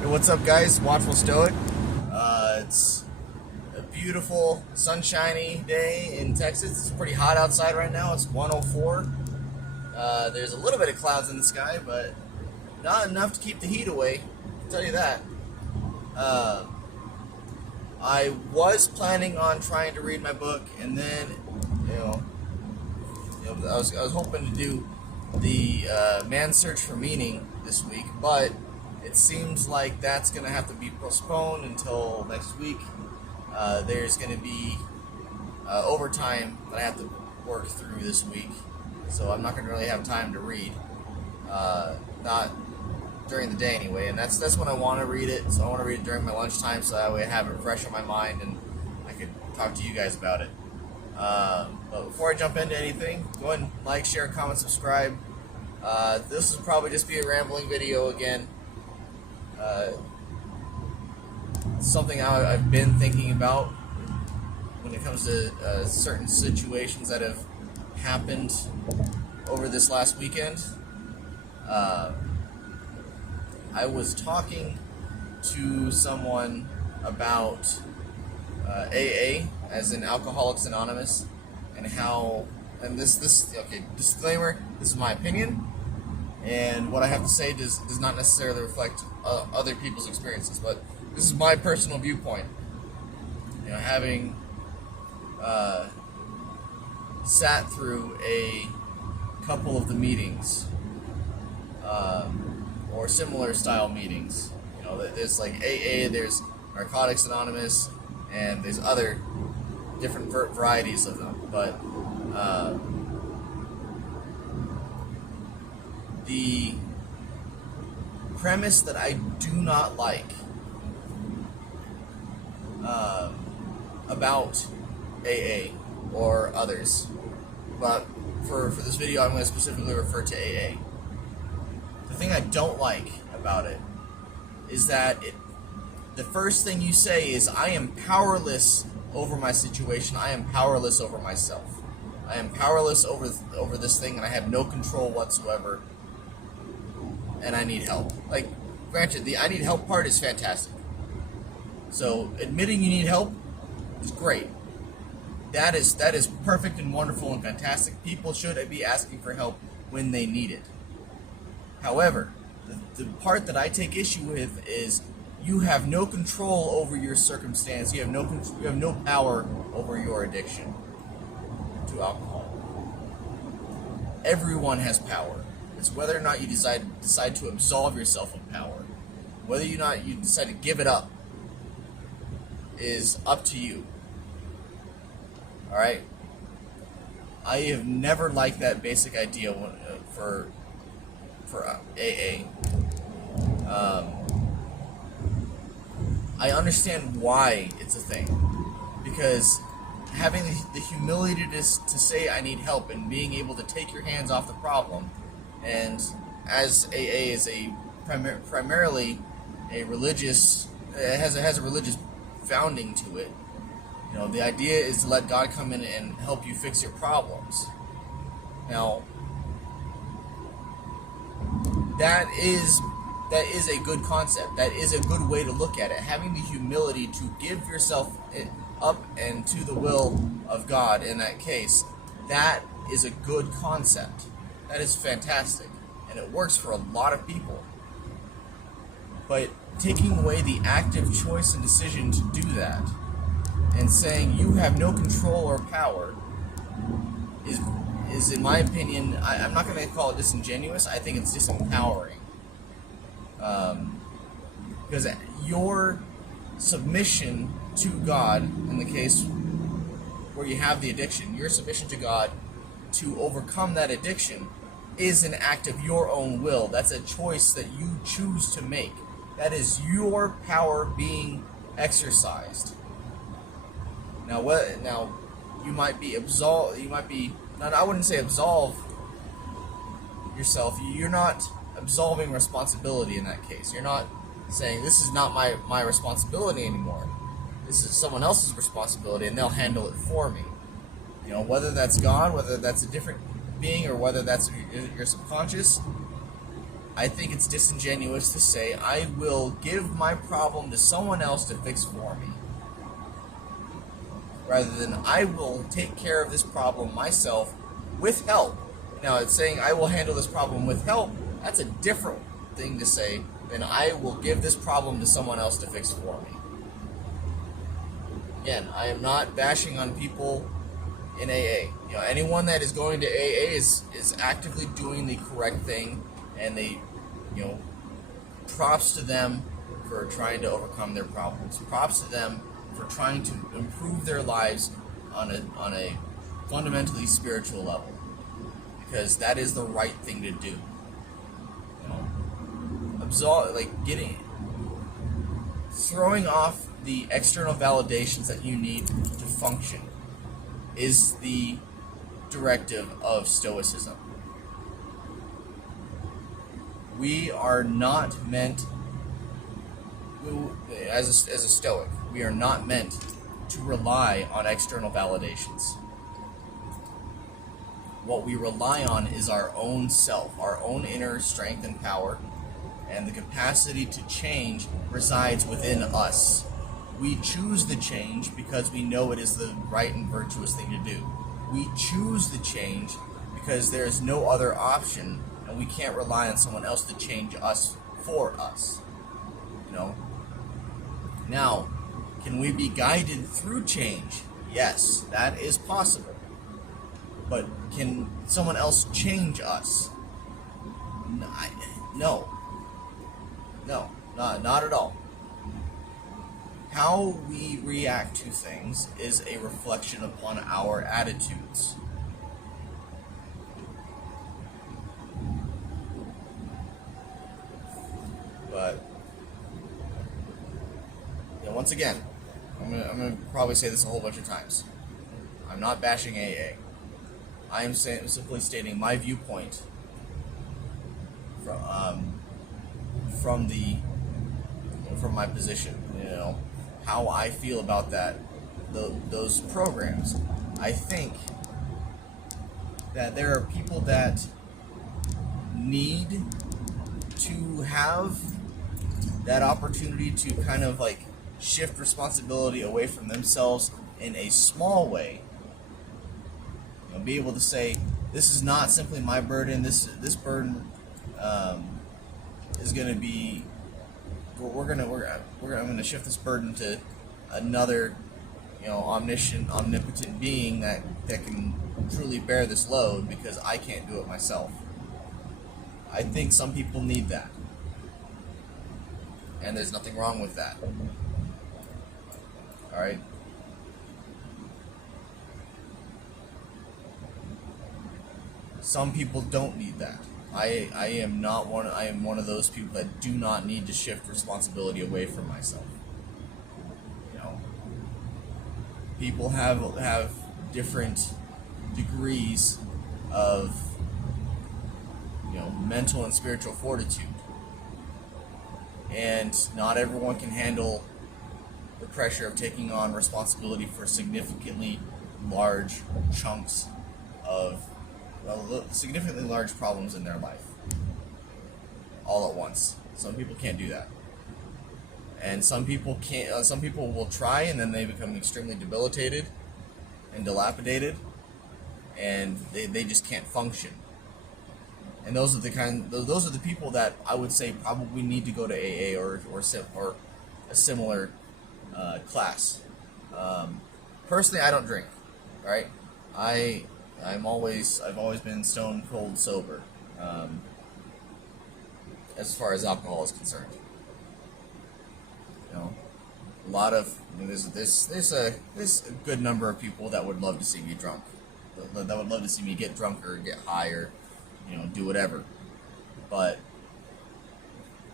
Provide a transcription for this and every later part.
Hey, what's up, guys? Watchful Stoic. It's a beautiful, sunshiny day in Texas. It's pretty hot outside right now. It's 104. There's a little bit of clouds in the sky, but not enough to keep the heat away. I'll tell you that. Uh, I was planning on trying to read my book, and then, I was hoping to do the Man's Search for Meaning this week, but it seems like that's going to have to be postponed until next week. There's going to be overtime that I have to work through this week, so I'm not going to really have time to read. Not during the day anyway, and that's when I want to read it. So I want to read it during my lunchtime, so that way I have it fresh on my mind and I could talk to you guys about it. But before I jump into anything, go ahead and like, share, comment, subscribe. This will probably just be a rambling video again. Something I've been thinking about when it comes to certain situations that have happened over this last weekend. I was talking to someone about AA, as in Alcoholics Anonymous, and how, and okay, disclaimer, this is my opinion, and what I have to say does not necessarily reflect other people's experiences, but this is my personal viewpoint. Having sat through a couple of the meetings, or similar style meetings. There's like AA, there's Narcotics Anonymous, and there's other different varieties of them. But the premise that I do not like about AA or others, but for this video I'm going to specifically refer to AA. The thing I don't like about it is that the first thing you say is, I am powerless over my situation, I am powerless over myself. I am powerless over this thing, and I have no control whatsoever, and I need help. Like, granted, the I need help part is fantastic. So, admitting you need help is great. That is perfect and wonderful and fantastic. People should be asking for help when they need it. However, the part that I take issue with is you have no control over your circumstance. You have no power over your addiction to alcohol. Everyone has power. It's whether or not you decide to absolve yourself of power. Whether or not you decide to give it up is up to you. All right. I have never liked that basic idea for AA. I understand why it's a thing, because having the humility to say I need help and being able to take your hands off the problem, and as AA is primarily a religious, it has a religious founding to it. The idea is to let God come in and help you fix your problems. Now, that is a good concept. That is a good way to look at it. Having the humility to give yourself up and to the will of God in that case, that is a good concept. That is fantastic. And it works for a lot of people. But taking away the active choice and decision to do that, and saying you have no control or power, is in my opinion, I'm not going to call it disingenuous. I think it's disempowering. Because your submission to God, in the case where you have the addiction, your submission to God to overcome that addiction is an act of your own will. That's a choice that you choose to make. That is your power being exercised. Now, you might be absolved. You might be not. I wouldn't say absolve yourself. You're not absolving responsibility in that case. You're not saying this is not my responsibility anymore. This is someone else's responsibility, and they'll handle it for me. Whether that's God, whether that's a different being, or whether that's your subconscious. I think it's disingenuous to say I will give my problem to someone else to fix for me, rather than I will take care of this problem myself with help. Now, it's saying I will handle this problem with help. That's a different thing to say than I will give this problem to someone else to fix for me. Again, I am not bashing on people in AA. Anyone that is going to AA is actively doing the correct thing, and they, props to them for trying to overcome their problems. Props to them for trying to improve their lives on a fundamentally spiritual level, because that is the right thing to do. Throwing off the external validations that you need to function is the directive of Stoicism. We are not meant, as a Stoic, we are not meant to rely on external validations. What we rely on is our own self, our own inner strength and power, and the capacity to change resides within us. We choose the change because we know it is the right and virtuous thing to do. We choose the change because there is no other option, and we can't rely on someone else to change us for us. Now, can we be guided through change? Yes, that is possible. But can someone else change us? No. No, not at all. How we react to things is a reflection upon our attitudes. But once again, I'm gonna probably say this a whole bunch of times. I'm not bashing AA. I am simply stating my viewpoint from my position. How I feel about those programs. I think that there are people that need to have that opportunity to kind of shift responsibility away from themselves in a small way. Be able to say, this is not simply my burden. This burden is going to be. I'm going to shift this burden to another, omniscient, omnipotent being that can truly bear this load, because I can't do it myself. I think some people need that, and there's nothing wrong with that. All right. Some people don't need that. I am one of those people that do not need to shift responsibility away from myself. People have different degrees of mental and spiritual fortitude, and not everyone can handle the pressure of taking on responsibility for significantly large chunks of significantly large problems in their life all at once. Some people can't do that, and some people can't. Some people will try, and then they become extremely debilitated and dilapidated, and they just can't function. And those are the people that I would say probably need to go to AA or a similar class. Personally, I don't drink. All right, I've always been stone cold sober, as far as alcohol is concerned. A lot of there's a good number of people that would love to see me drunk, that would love to see me get drunk or get high or do whatever, but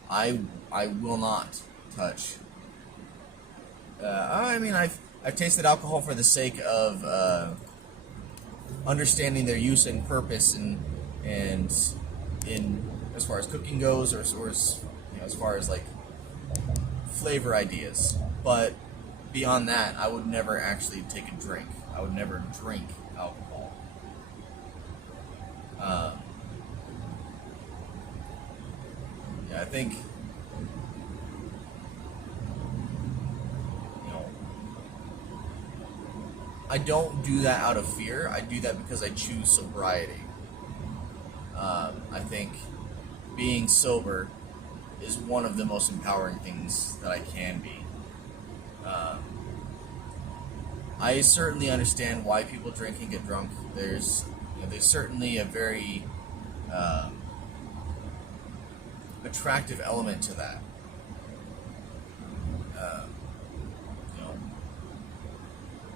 I will not touch. I've tasted alcohol for the sake of understanding their use and purpose, and in as far as cooking goes, or as far as flavor ideas. But beyond that, I would never actually take a drink. I would never drink alcohol. Yeah, I think, you know, I don't do that out of fear. I do that because I choose sobriety. I think being sober is one of the most empowering things that I can be. I certainly understand why people drink and get drunk. There's certainly a very attractive element to that. You know,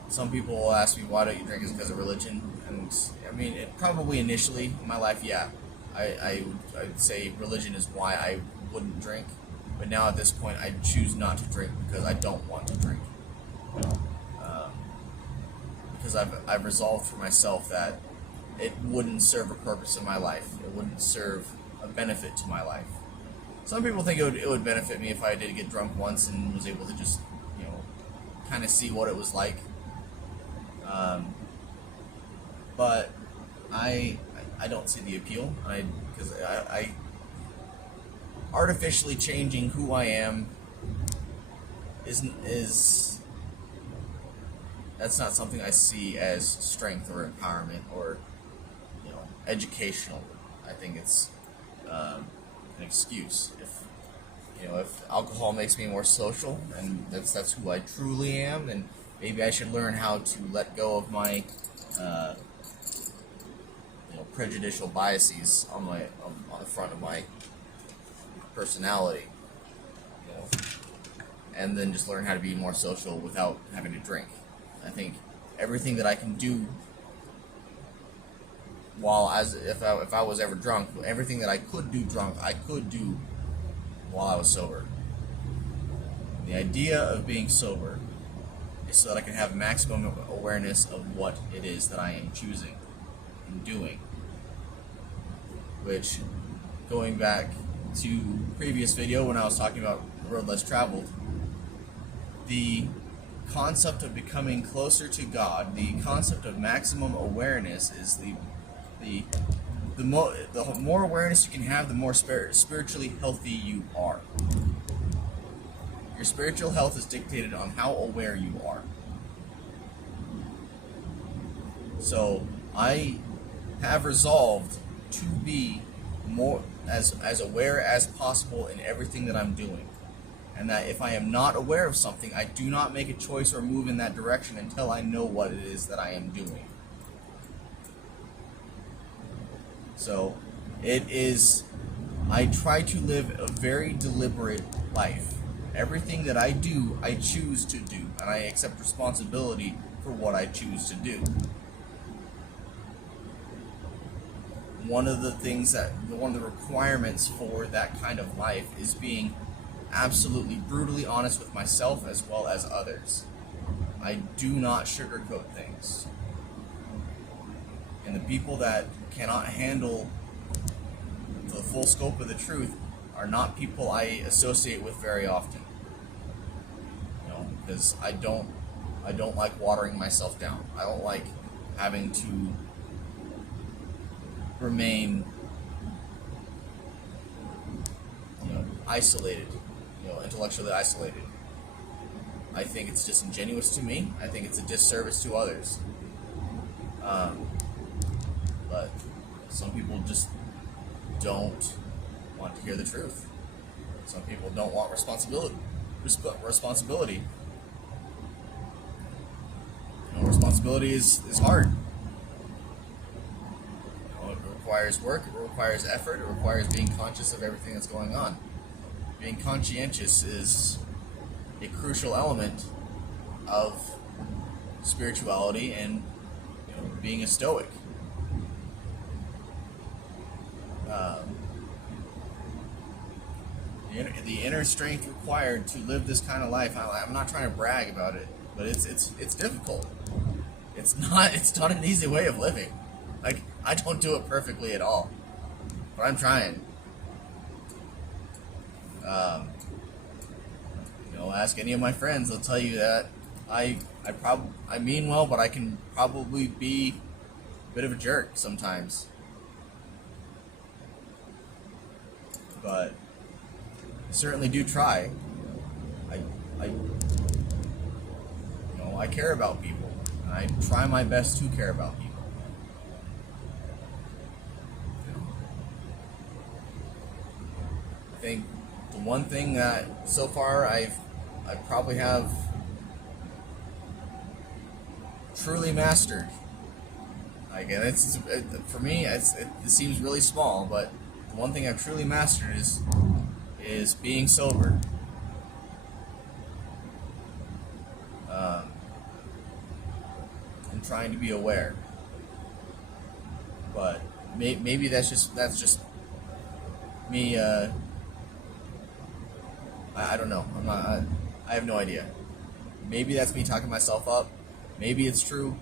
some people will ask me, why don't you drink? Is it because of religion? And I mean, probably initially in my life, yeah, I'd say religion is why I wouldn't drink. But now at this point, I choose not to drink because I don't want to drink. Because I've resolved for myself that it wouldn't serve a purpose in my life. It wouldn't serve a benefit to my life. Some people think it would benefit me if I did get drunk once and was able to just, kind of see what it was like. But I don't see the appeal. Because I artificially changing who I am is that's not something I see as strength or empowerment or educational. I think it's an excuse. If alcohol makes me more social and that's who I truly am, then maybe I should learn how to let go of my prejudicial biases on the front of my personality, and then just learn how to be more social without having to drink. I think everything that I can do if I was ever drunk, everything that I could do drunk, I could do while I was sober. The idea of being sober is so that I can have maximum awareness of what it is that I am choosing and doing. Which, going back to previous video when I was talking about the road less traveled, the concept of becoming closer to God, the concept of maximum awareness is the more awareness you can have, the more spiritually healthy you are. Your spiritual health is dictated on how aware you are. So I have resolved to be more as aware as possible in everything that I'm doing. And that if I am not aware of something, I do not make a choice or move in that direction until I know what it is that I am doing. So, I try to live a very deliberate life. Everything that I do, I choose to do, and I accept responsibility for what I choose to do. One of the requirements for that kind of life is being absolutely brutally honest with myself as well as others. I do not sugarcoat things. And the people that cannot handle the full scope of the truth are not people I associate with very often. Because I don't like watering myself down. I don't like having to remain isolated, intellectually isolated. I think it's disingenuous to me. I think it's a disservice to others. But some people just don't want to hear the truth. Some people don't want responsibility. Responsibility is hard. It requires work, it requires effort, it requires being conscious of everything that's going on. Being conscientious is a crucial element of spirituality and being a stoic. The inner strength required to live this kind of life. I'm not trying to brag about it, but it's difficult. It's not an easy way of living. Like, I don't do it perfectly at all, but I'm trying. Ask any of my friends; they'll tell you that I mean well, but I can probably be a bit of a jerk sometimes. But certainly do try. I I care about people, and I try my best to care about people. I think the one thing that so far I probably have truly mastered. Again, for me, it seems really small, but the one thing I've truly mastered is being sober. And trying to be aware. But maybe that's just me. I don't know. I have no idea. Maybe that's me talking myself up. Maybe it's true.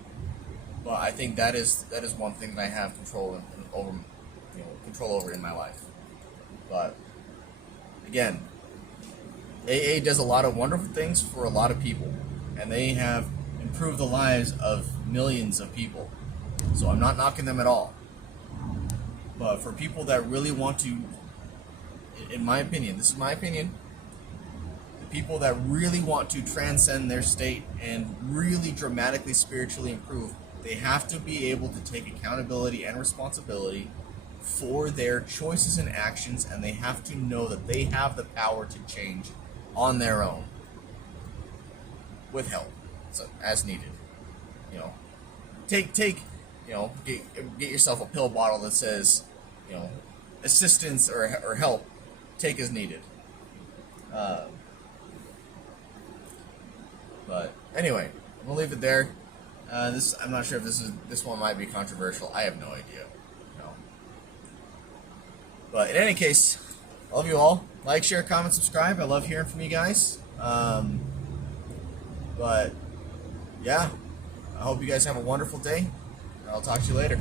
But I think that is one thing that I have control over in my life. But again, AA does a lot of wonderful things for a lot of people, and they have improved the lives of millions of people. So I'm not knocking them at all. But for people that really want to, in my opinion, this is my opinion, the people that really want to transcend their state and really dramatically spiritually improve, they have to be able to take accountability and responsibility for their choices and actions, and they have to know that they have the power to change on their own with help, so as needed. Take get yourself a pill bottle that says, assistance or help, take as needed. But anyway, we'll leave it there. I'm not sure if this one might be controversial. I have no idea. But in any case, I love you all. Like, share, comment, subscribe. I love hearing from you guys. But yeah, I hope you guys have a wonderful day. I'll talk to you later.